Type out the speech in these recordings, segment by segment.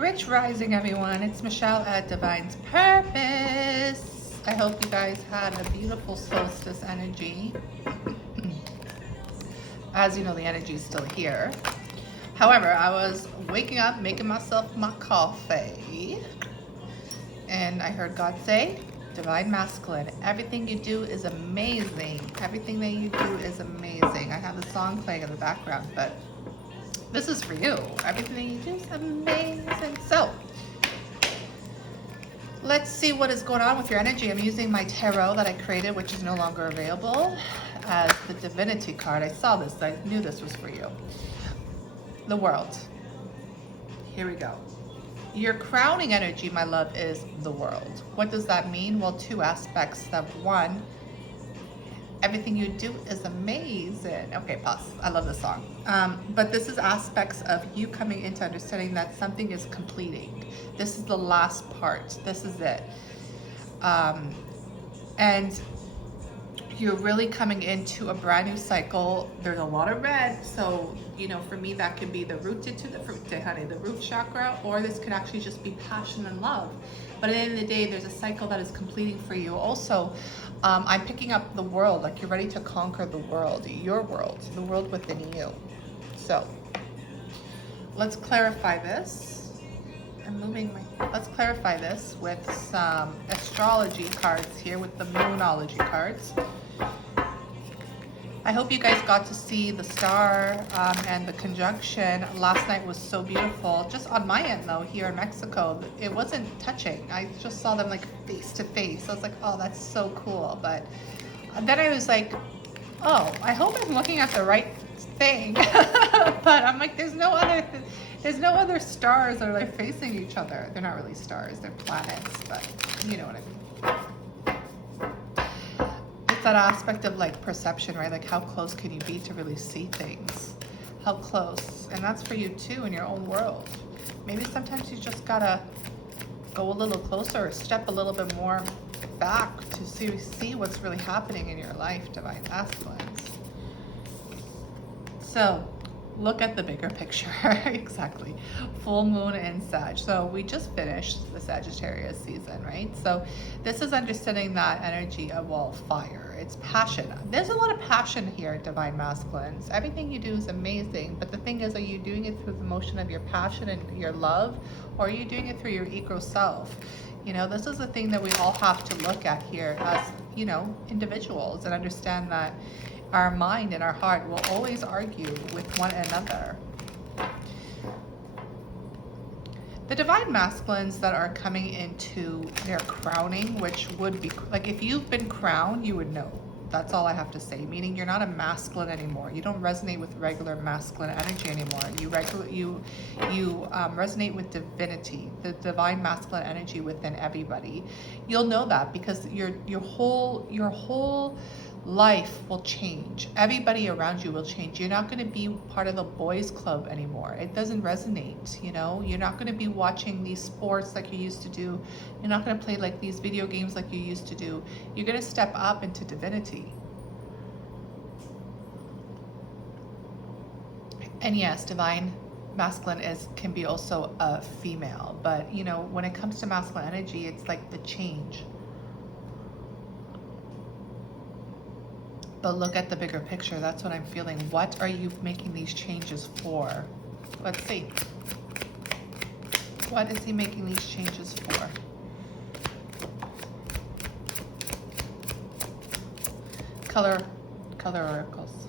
Rich Rising, everyone. It's Michelle at Divine's Purpose. I hope you guys had a beautiful solstice energy. As you know, the energy is still here. However, I was waking up, making myself my coffee, and I heard God say, Divine Masculine, everything you do is amazing. Everything that you do is amazing. I have the song playing in the background, but this is for you. Everything you do is amazing. So, let's see what is going on with your energy. I'm using my tarot that I created, which is no longer available, as the divinity card. I saw this. I knew this was for you. The world. Here we go. Your crowning energy, my love, is the world. What does that mean? Well, two aspects of one. Everything you do is amazing. Okay, pause. I love this song. But this is aspects of you coming into understanding that something is completing. This is the last part. This is it. And you're really coming into a brand new cycle. There's a lot of red. So, you know, for me, that could be the rooted to the fruite, honey, the root chakra, or this could actually just be passion and love. But at the end of the day, there's a cycle that is completing for you. Also, I'm picking up the world, like you're ready to conquer the world, your world, the world within you. So let's clarify this. Let's clarify this with some astrology cards here, with the moonology cards. I hope you guys got to see the star and the conjunction. Last night was so beautiful. Just on my end though, here in Mexico, it wasn't touching. I just saw them like face to face. I was like, oh, that's so cool. But then I was like, oh, I hope I'm looking at the right thing. But I'm like, there's no other stars that are like facing each other. They're not really stars, they're planets, but you know what I mean. That aspect of like perception, right? Like how close can you be to really see things? How close? And that's for you too in your own world. Maybe sometimes you just gotta go a little closer, or step a little bit more back to see what's really happening in your life, Divine Masculines. So look at the bigger picture. Exactly. Full moon in Sag. So we just finished the Sagittarius season, right? So this is understanding that energy of, well, fire. It's passion. There's a lot of passion here, Divine Masculines. Everything you do is amazing. But the thing is, are you doing it through the motion of your passion and your love? Or are you doing it through your ego self? You know, this is the thing that we all have to look at here as, you know, individuals, and understand that our mind and our heart will always argue with one another. The Divine Masculines that are coming into their crowning, which would be, like if you've been crowned, you would know. That's all I have to say, meaning you're not a masculine anymore. You don't resonate with regular masculine energy anymore. You resonate with divinity, the divine masculine energy within everybody. You'll know that because your whole life will change. Everybody around you will change. You're not going to be part of the boys club anymore. It doesn't resonate, you know. You're not going to be watching these sports like you used to do. You're not going to play like these video games like you used to do. You're going to step up into divinity. And yes, divine masculine can be also a female, but you know, when it comes to masculine energy, it's like the change. But look at the bigger picture. That's what I'm feeling. What are you making these changes for? Let's see. What is he making these changes for? Color oracles.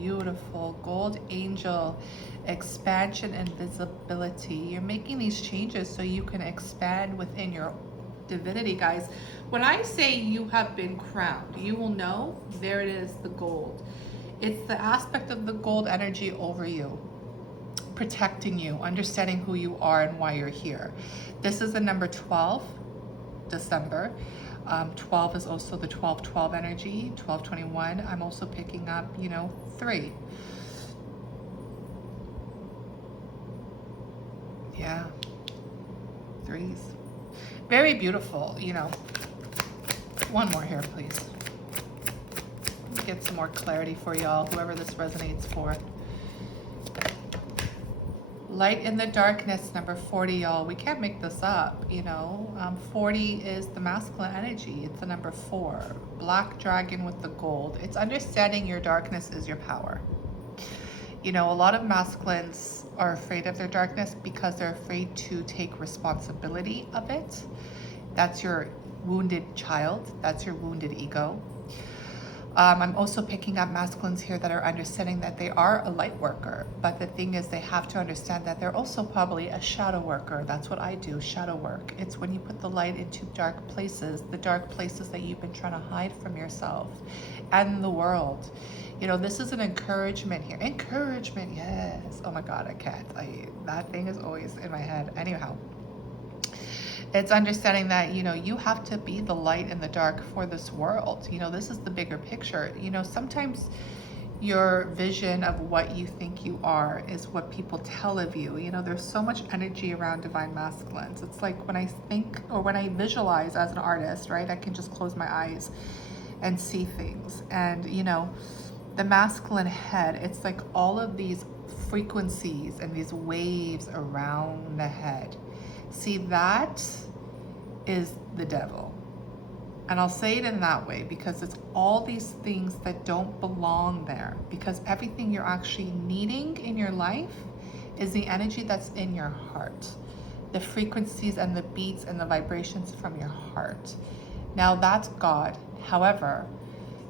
Beautiful. Gold angel. Expansion and visibility. You're making these changes so you can expand within your divinity, guys. When I say you have been crowned, you will know. There it is, the gold. It's the aspect of the gold energy over you, protecting you, understanding who you are and why you're here. This is the number 12, December. 12 is also the 12-12 energy, 12-21. I'm also picking up, you know, 3. Yeah, 3s. Very beautiful, you know. One more here, please. Get some more clarity for y'all, whoever this resonates for. Light in the darkness, number 40, y'all. We can't make this up, you know. 40 is the masculine energy. It's the number 4. Black dragon with the gold. It's understanding your darkness is your power. You know, a lot of masculines are afraid of their darkness because they're afraid to take responsibility of it. That's your wounded child. That's your wounded ego. I'm also picking up masculines here that are understanding that they are a light worker, but the thing is they have to understand that they're also probably a shadow worker. That's what I do, shadow work. It's when you put the light into dark places, the dark places that you've been trying to hide from yourself and the world. You know, this is an encouragement here. Encouragement, yes. Oh my God, I can't. That thing is always in my head. Anyhow. It's understanding that, you know, you have to be the light in the dark for this world. You know, this is the bigger picture. You know, sometimes your vision of what you think you are is what people tell of you. You know, there's so much energy around divine masculines. It's like when I think or when I visualize as an artist, right, I can just close my eyes and see things. And, you know, the masculine head, it's like all of these frequencies and these waves around the head. See, that is the devil. And I'll say it in that way because it's all these things that don't belong there, because everything you're actually needing in your life is the energy that's in your heart, the frequencies and the beats and the vibrations from your heart. Now that's God. However,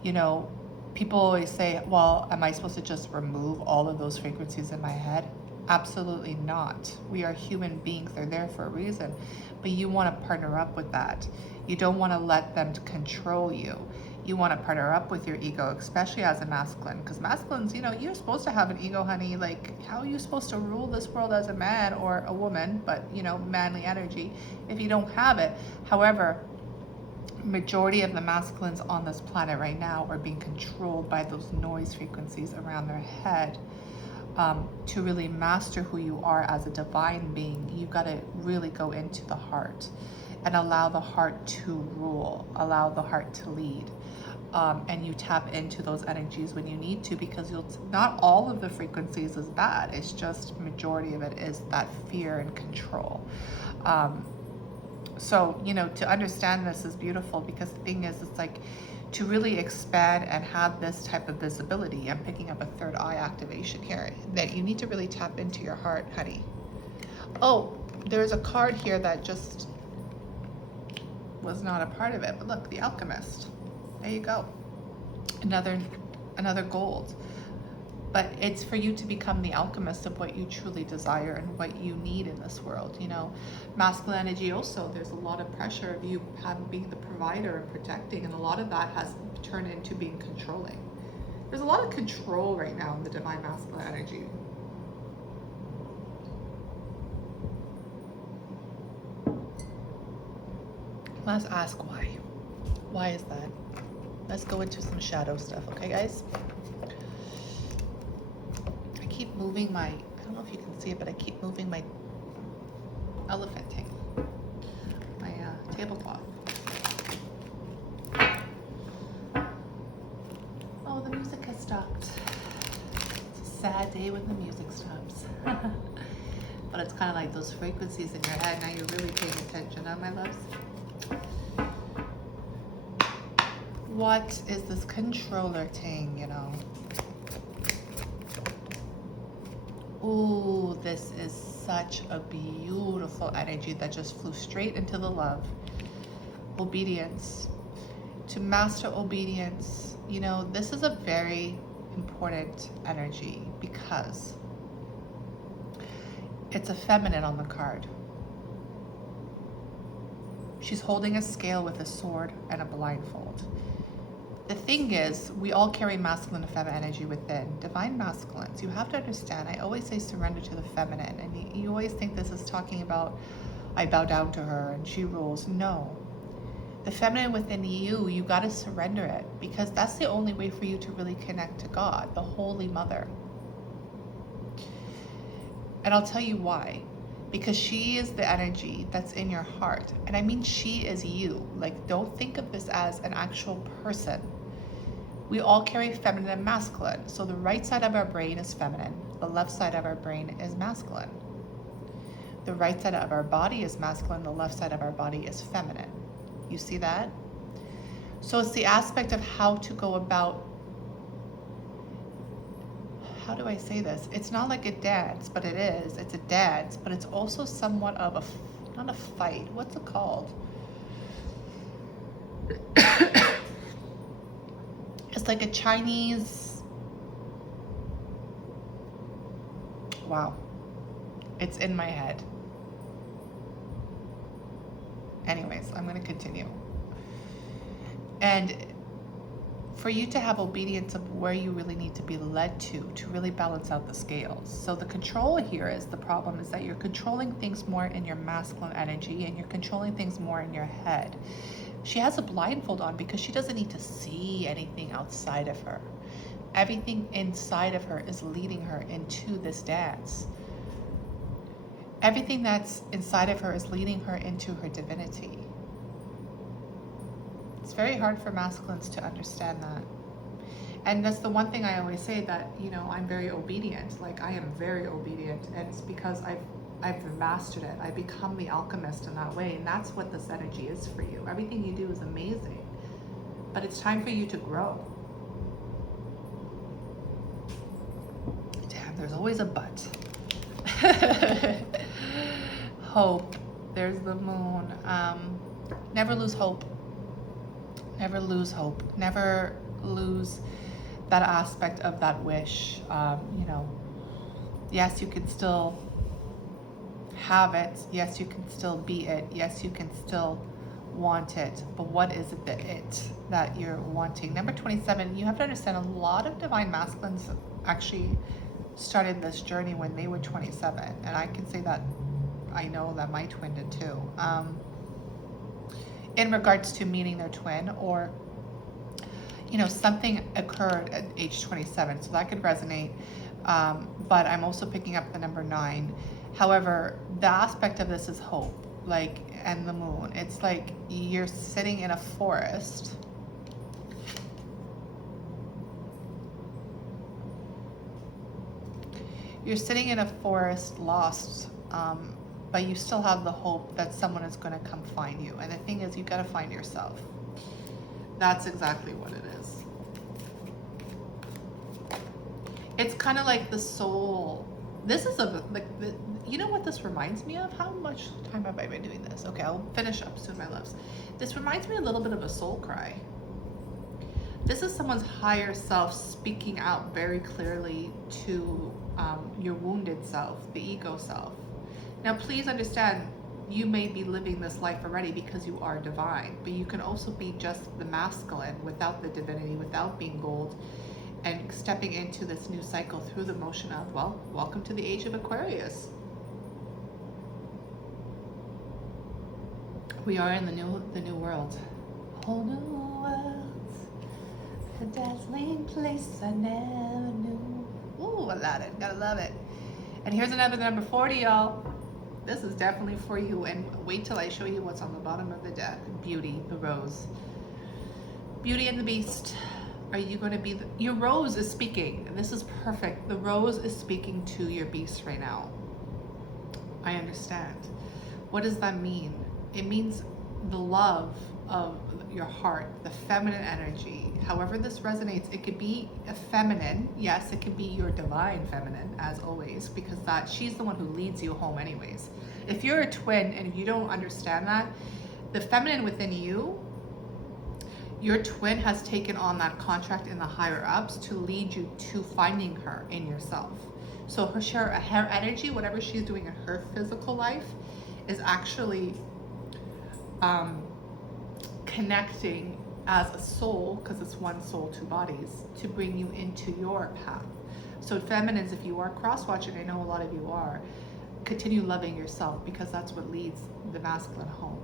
you know, people always say, well, am I supposed to just remove all of those frequencies in my head? Absolutely not. We are human beings. They're there for a reason. But you want to partner up with that. You don't want to let them control you. You want to partner up with your ego, especially as a masculine. Because masculines, you know, you're supposed to have an ego, honey. Like, how are you supposed to rule this world as a man or a woman, but, you know, manly energy, if you don't have it? However, majority of the masculines on this planet right now are being controlled by those noise frequencies around their head. To really master who you are as a divine being, you got to really go into the heart and allow the heart to rule, allow the heart to lead. And you tap into those energies when you need to, because not all of the frequencies is bad. It's just majority of it is that fear and control. So, you know, to understand this is beautiful, because the thing is, it's like, to really expand and have this type of visibility, I'm picking up a third eye activation here, that you need to really tap into your heart, honey. Oh, there's a card here that just was not a part of it, but look, the Alchemist. There you go. Another gold. But it's for you to become the alchemist of what you truly desire and what you need in this world. You know, masculine energy also, there's a lot of pressure of you being the provider and protecting, and a lot of that has turned into being controlling. There's a lot of control right now in the divine masculine energy. Let's ask why. Why is that? Let's go into some shadow stuff, okay, guys? I keep moving my, I don't know if you can see it, but I keep moving my elephant thing, my tablecloth. Oh, the music has stopped. It's a sad day when the music stops. But it's kind of like those frequencies in your head. Now you're really paying attention, huh, my loves? What is this controller thing, you know? Ooh, this is such a beautiful energy that just flew straight into the love. Obedience. To master obedience. You know, this is a very important energy because it's a feminine on the card. She's holding a scale with a sword and a blindfold. The thing is, we all carry masculine and feminine energy within. Divine masculines, you have to understand, I always say surrender to the feminine. And you always think this is talking about, I bow down to her and she rules. No. The feminine within you, you got to surrender it, because that's the only way for you to really connect to God, the Holy Mother. And I'll tell you why. Because she is the energy that's in your heart. And I mean, she is you. Like, don't think of this as an actual person. We all carry feminine and masculine. So the right side of our brain is feminine. The left side of our brain is masculine. The right side of our body is masculine, the left side of our body is feminine. You see that? So it's the aspect of how to go about, how do I say this? It's not like a dance, but it is. It's a dance, but it's also somewhat of a, not a fight. What's it called? It's like a Chinese, wow, it's in my head. Anyways, I'm going to continue. And for you to have obedience of where you really need to be led to really balance out the scales. So the control here is the problem, is that you're controlling things more in your masculine energy and you're controlling things more in your head. She has a blindfold on because she doesn't need to see anything outside of her. Everything inside of her is leading her into this dance. Everything that's inside of her is leading her into her divinity. It's very hard for masculines to understand that. And that's the one thing I always say, that, you know, I'm very obedient. Like, I am very obedient, and it's because I've mastered it. I become the alchemist in that way, and that's what this energy is for you. Everything you do is amazing, but it's time for you to grow. Damn, there's always a but. Hope. There's the moon. Never lose hope. Never lose hope. Never lose that aspect of that wish. You know, yes, you can still have it. Yes, you can still be it. Yes, you can still want it. But what is it that you're wanting? Number 27, you have to understand, a lot of divine masculines actually started this journey when they were 27. And I can say that I know that my twin did too. In regards to meeting their twin, or, you know, something occurred at age 27, so that could resonate. But I'm also picking up the number 9. However, the aspect of this is hope, like, and the moon. It's like you're sitting in a forest. You're sitting in a forest lost, but you still have the hope that someone is going to come find you. And the thing is, you got to find yourself. That's exactly what it is. It's kind of like the soul. This is you know what this reminds me of? How much time have I been doing this? Okay, I'll finish up soon, my loves. This reminds me a little bit of a soul cry. This is someone's higher self speaking out very clearly to your wounded self, the ego self. Now, please understand, you may be living this life already because you are divine, but you can also be just the masculine without the divinity, without being gold, and stepping into this new cycle through the motion of, well, welcome to the age of Aquarius. We are in the new world. Whole new world, a dazzling place I never knew. Ooh, Aladdin, gotta love it. And here's another number 40, y'all. This is definitely for you, and wait till I show you what's on the bottom of the deck. Beauty, the rose. Beauty and the Beast. Are you going to be your rose is speaking, and this is perfect. The rose is speaking to your beast right now. I understand. What does that mean? It means the love of your heart, the feminine energy. However this resonates, it could be a feminine. Yes, it could be your divine feminine, as always, because that she's the one who leads you home anyways. If you're a twin and if you don't understand that, the feminine within you, your twin has taken on that contract in the higher ups to lead you to finding her in yourself. So her energy, whatever she's doing in her physical life, is actually connecting as a soul, because it's one soul, two bodies, to bring you into your path. So feminines, if you are cross-watching, I know a lot of you are, continue loving yourself, because that's what leads the masculine home.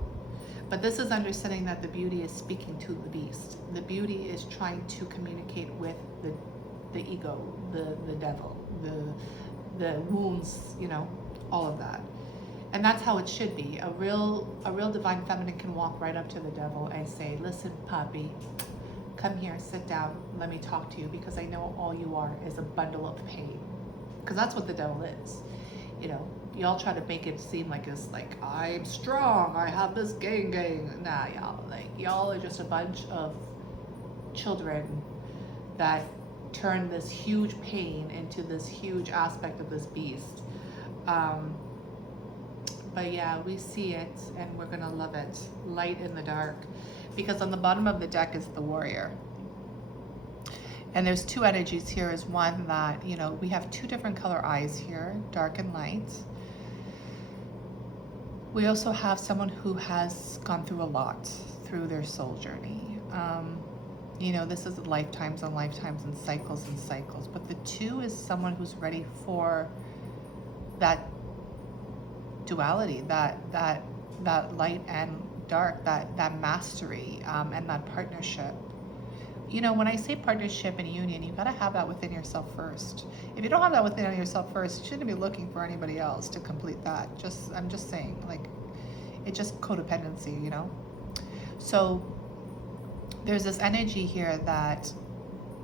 But this is understanding that the beauty is speaking to the beast. The beauty is trying to communicate with the ego, the devil, the wounds, you know, all of that. And that's how it should be. A real divine feminine can walk right up to the devil and say, listen, puppy, come here, sit down, let me talk to you, because I know all you are is a bundle of pain. Because that's what the devil is. You know, y'all try to make it seem like it's like, I'm strong, I have this gang. Nah, y'all, like, y'all are just a bunch of children that turn this huge pain into this huge aspect of this beast. But yeah, we see it and we're gonna love it. Light in the dark. Because on the bottom of the deck is the warrior. And there's two energies here. Is one that, you know, we have two different color eyes here, dark and light. We also have someone who has gone through a lot through their soul journey. You know, this is lifetimes and lifetimes and cycles and cycles. But the two is someone who's ready for that duality, that light and dark, that mastery, and that partnership. You know, when I say partnership and union, you gotta have that within yourself first. If you don't have that within yourself first, you shouldn't be looking for anybody else to complete that. I'm just saying, like, it's just codependency, you know? So there's this energy here that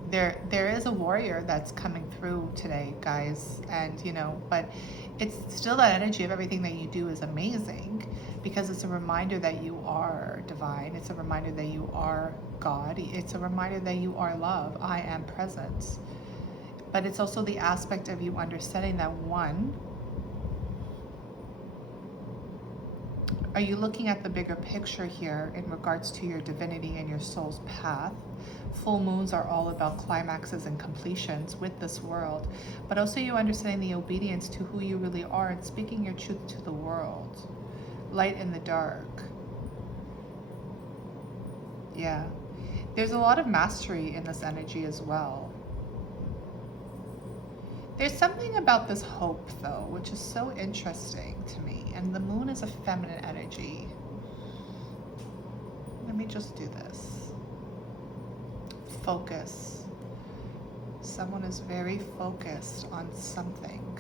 there is a warrior that's coming through today, guys, and you know, but it's still that energy of everything that you do is amazing, because it's a reminder that you are divine. It's a reminder that you are God. It's a reminder that you are love. I am presence. But it's also the aspect of you understanding that, one, are you looking at the bigger picture here in regards to your divinity and your soul's path? Full moons are all about climaxes and completions with this world, but also you understanding the obedience to who you really are and speaking your truth to the world. Light in the dark. Yeah. There's a lot of mastery in this energy as well. There's something about this hope, though, which is so interesting to me. And the moon is a feminine energy. Let me just do this. Focus. Someone is very focused on something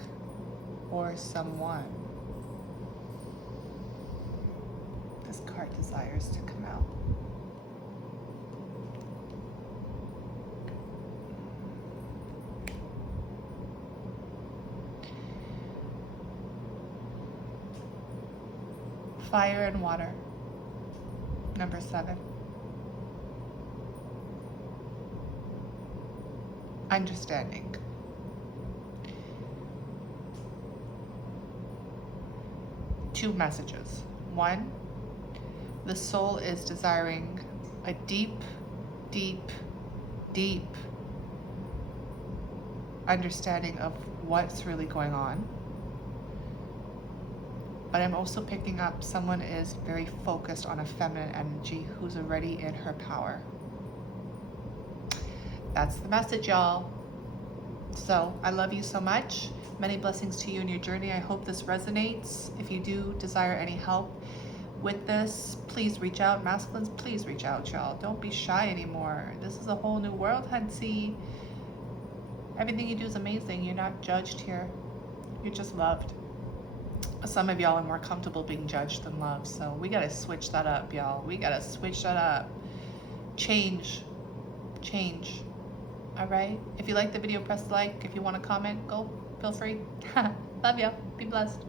or someone. This card desires to come out. Fire and water. Number 7. Understanding. Two messages. One, the soul is desiring a deep, deep, deep understanding of what's really going on. But I'm also picking up someone is very focused on a feminine energy who's already in her power. That's the message, y'all. So I love you so much. Many blessings to you in your journey. I hope this resonates. If you do desire any help with this, please reach out. Masculines, please reach out, y'all. Don't be shy anymore. This is a whole new world, Hansi. Everything you do is amazing. You're not judged here. You're just loved. Some of y'all are more comfortable being judged than loved. So we gotta switch that up, y'all. We gotta switch that up. Change. Change. All right. If you like the video, press like. If you want to comment, go. Feel free. Love you. Be blessed.